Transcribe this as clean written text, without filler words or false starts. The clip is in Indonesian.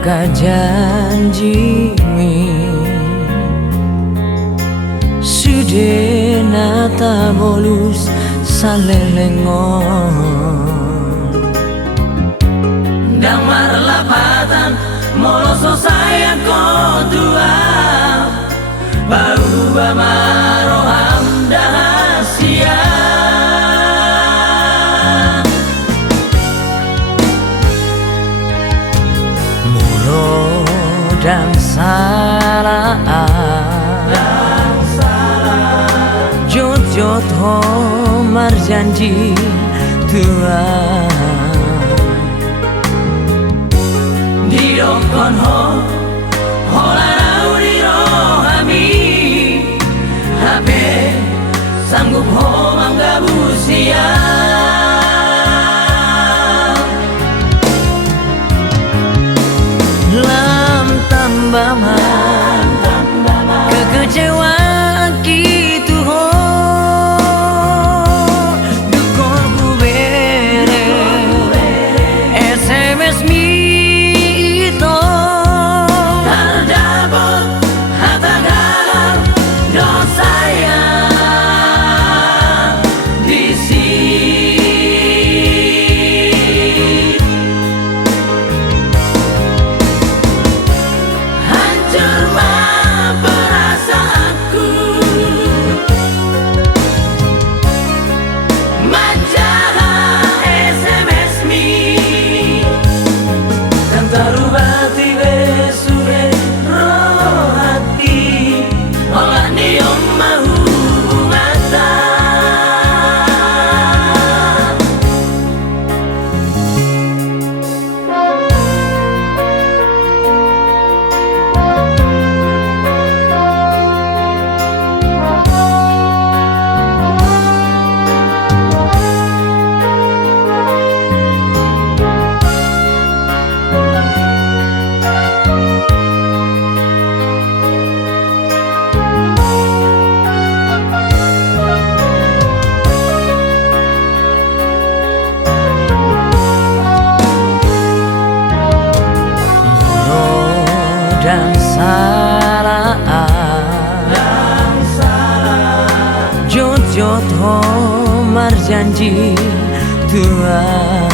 ka janjimi sudah nata bolus salelengon dang marlapatan moloso saya kodua bau bamaroham dahasia muro dan salah jot ho marjanji tua di dongkon ho holarau di rohami HP sanggup ho manggabusia lam tambah kekecewaan gitu ho dukoku bere SMS mi itu terdapet harta gagal dosa yang di sini hancur perasaanku majalah SMS mi dan terubah tiba suge roh hati olah niom mahu mata dan salah jot ho marjanji tua